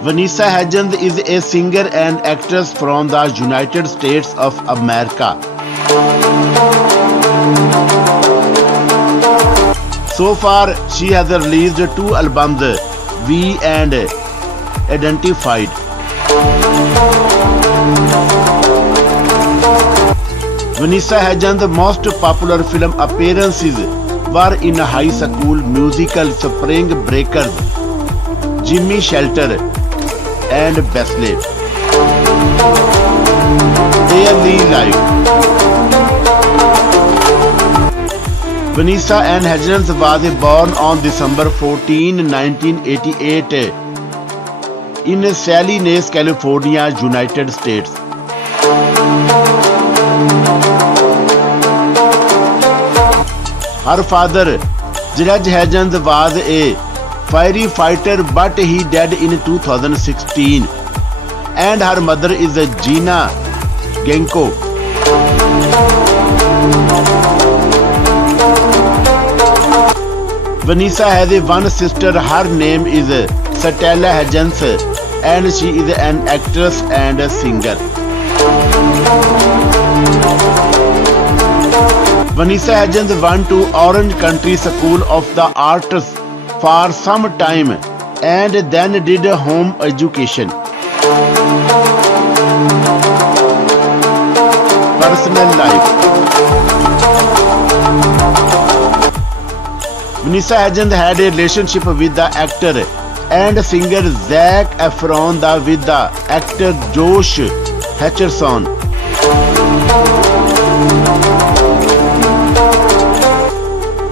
Vanessa Hudgens is a singer and actress from the United States of America. So far, she has released 2 albums, We and Identified. Vanessa Hudgens' most popular film appearances were in High School Musical, Spring Breakers, Jimmy Shelter, and Wesley. Daily Life. Vanessa Ann Hudgens was born on December 14, 1988 in Salinas, California, United States. Her father, Judge Hudgens, was a firefighter, but he died in 2016. And her mother is Gina Genko. Vanessa has one sister. Her name is Stella Hudgens, and she is an actress and a singer. Vanessa Hudgens went to Orange County School of the Arts for some time and then did home education. Personal life. Vanessa Hudgens had a relationship with the actor and singer Zac Efron with the actor Josh Hutcherson.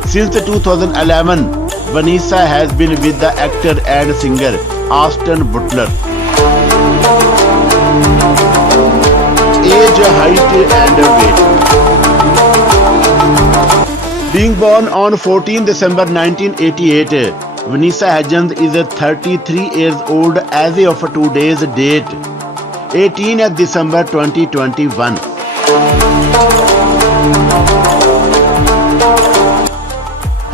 Since 2011, Vanessa has been with the actor and singer Austin Butler. Age, height, and weight. Being born on 14 December 1988, Vanessa Hudgens is 33 years old as of today's date, 18 December 2021.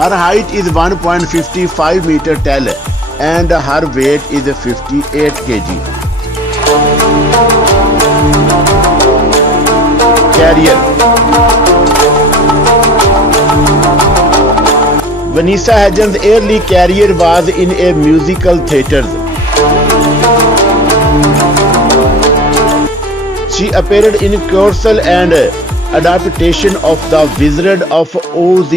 Her height is 1.55 meter tall and her weight is 58 kg. Career. Vanessa Hudgens' early career was in a musical theatres. She appeared in commercial and adaptation of The Wizard of Oz,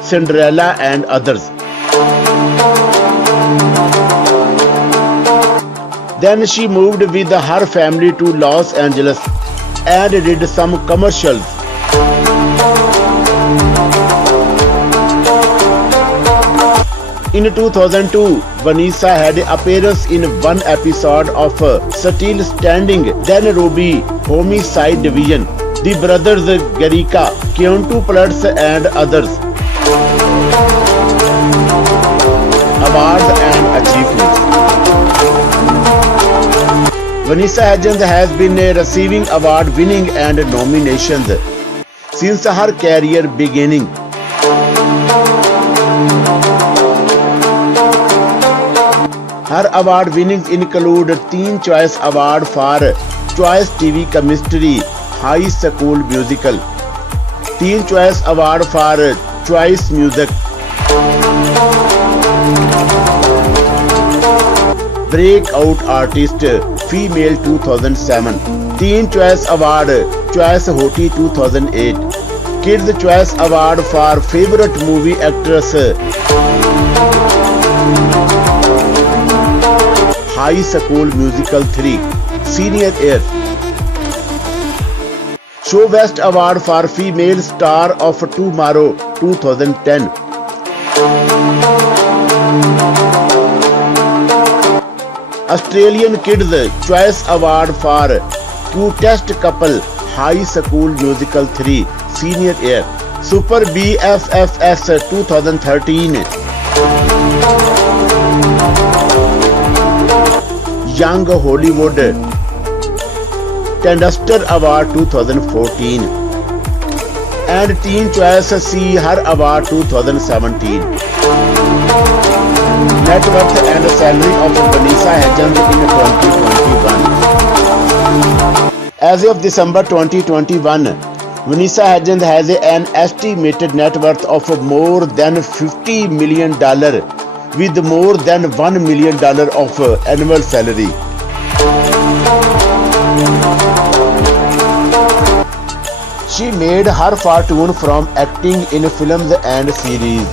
Cinderella, and others. Then she moved with her family to Los Angeles and did some commercials. In 2002, Vanessa had appearance in one episode of Still Standing, then Ruby, Homicide Division, The Brothers Garrica, Keontae Plus, and others. Awards and achievements. Vanessa Hudgens has been receiving award-winning and nominations since her career beginning. Her award winnings include Teen Choice Award for Choice TV Chemistry High School Musical, Teen Choice Award for Choice Music, Breakout Artist Female 2007, Teen Choice Award Choice Hoti 2008, Kids Choice Award for Favorite Movie Actress High School Musical 3 Senior Year, Show West Award for Female Star of Tomorrow 2010, Australian Kids Choice Award for Cutest Couple High School Musical 3 Senior Year, Super BFFS 2013, Young Hollywood Tendster Award 2014, and Teen Choice See Her Award 2017. net worth and salary of Vanessa Hudgens in 2021. As of December 2021, Vanessa Hudgens has an estimated net worth of more than $50 million with more than $1 million of annual salary. She made her fortune from acting in films and series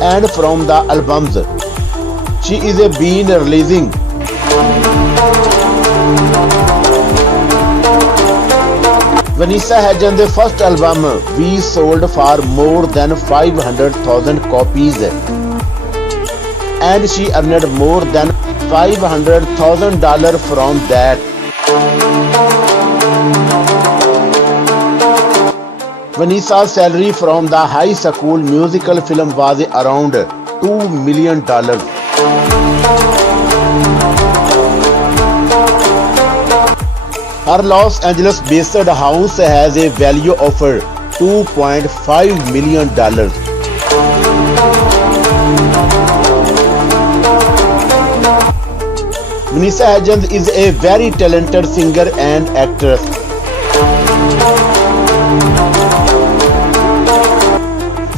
and from the albums she is been releasing. Vanessa Hudgens' first album We sold for more than 500,000 copies and she earned more than $500,000 from that. Vanessa's salary from the High School Musical film was around $2 million. Her Los Angeles-based house has a value of $2.5 million. Vanessa Hudgens is a very talented singer and actress.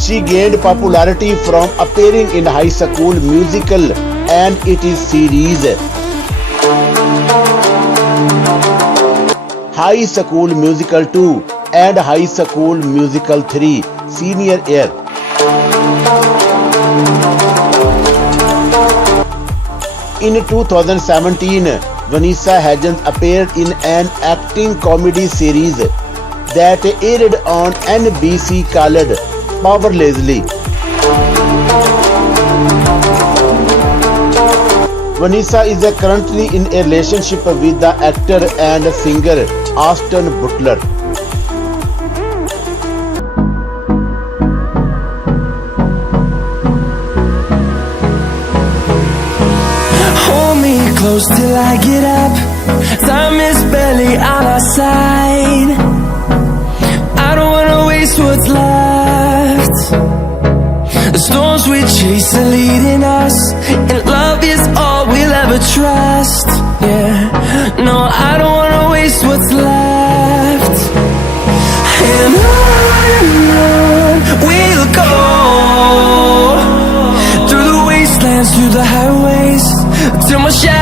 She gained popularity from appearing in High School Musical and its series High School Musical 2 and High School Musical 3 Senior Year. In 2017, Vanessa Hudgens appeared in an acting comedy series that aired on NBC called Power Leslie. Vanessa is currently in a relationship with the actor and singer Austin Butler. Hold me close till I get up. Time is barely on our side. I don't wanna waste what's left. The storms we chase are leading us, and love is all we'll ever trust. Yeah, no, I don't wanna waste what's left. And on we'll go, through the wastelands, through the highways, till my shadow